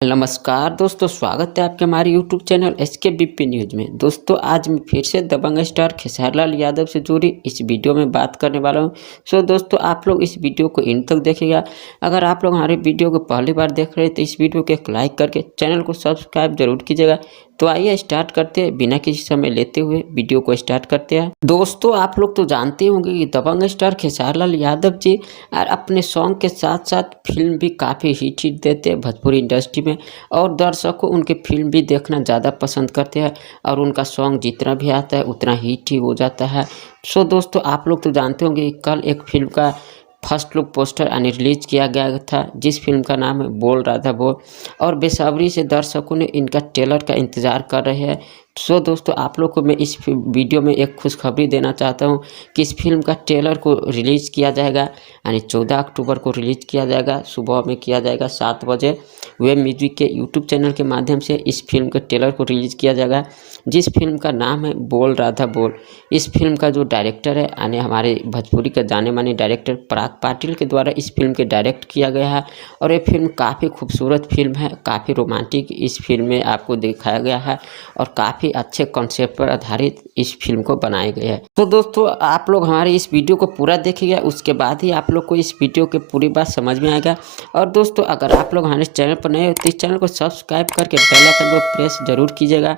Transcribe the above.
नमस्कार दोस्तों, स्वागत है आपके हमारे YouTube channel SK BP news में। दोस्तों, आज मैं फिर से दबंग स्टार खेसारी लाल यादव से जुड़ी इस वीडियो में बात करने वाला हूं। दोस्तों, आप लोग इस वीडियो को इन तक देखिएगा। अगर आप लोग हमारे वीडियो को पहली बार देख रहे हैं तो इस वीडियो को एक लाइक करके चैनल को सब्सक्राइब जरूर कीजिएगा। तो आइए स्टार्ट करते हैं, बिना किसी समय लेते हुए वीडियो को स्टार्ट करते हैं। दोस्तों, आप लोग तो जानते होंगे कि दबंग स्टार खेसारी लाल यादव जी अपने सॉन्ग के साथ साथ फिल्म भी काफ़ी हिट देते हैं भोजपुरी इंडस्ट्री में, और दर्शकों उनके फिल्म भी देखना ज़्यादा पसंद करते हैं और उनका सॉन्ग जितना भी आता है उतना हिट ही हो जाता है। दोस्तों, आप लोग तो जानते होंगे कि कल एक फिल्म का फर्स्ट लुक पोस्टर रिलीज किया गया था, जिस फिल्म का नाम है बोल राधा बोल, और बेसब्री से दर्शकों ने इनका ट्रेलर का इंतज़ार कर रहे हैं। दोस्तों, आप लोग को मैं इस वीडियो में एक खुशखबरी देना चाहता हूं कि इस फिल्म का ट्रेलर को रिलीज़ किया जाएगा, यानी 14 अक्टूबर को रिलीज़ किया जाएगा। सुबह में किया जाएगा 7 बजे। वेब म्यूजिक के यूट्यूब चैनल के माध्यम से इस फिल्म के ट्रेलर को रिलीज़ किया जाएगा, जिस फिल्म का नाम है बोल राधा बोल। इस फिल्म का जो डायरेक्टर है, यानी हमारे भोजपुरी के जाने माने डायरेक्टर पराग पाटिल के द्वारा इस फिल्म के डायरेक्ट किया गया है। और ये फिल्म काफ़ी खूबसूरत फिल्म है, काफ़ी रोमांटिक इस फिल्म में आपको दिखाया गया है और काफ़ी अच्छे कॉन्सेप्ट पर आधारित इस फिल्म को बनाया गया है। दोस्तों, आप लोग हमारे इस वीडियो को पूरा देखिएगा, उसके बाद ही आप लोग को इस वीडियो की पूरी बात समझ में आएगा। और दोस्तों, अगर आप लोग हमारे चैनल पर नए हो तो इस चैनल को सब्सक्राइब करके बेल आइकन को प्रेस जरूर कीजिएगा।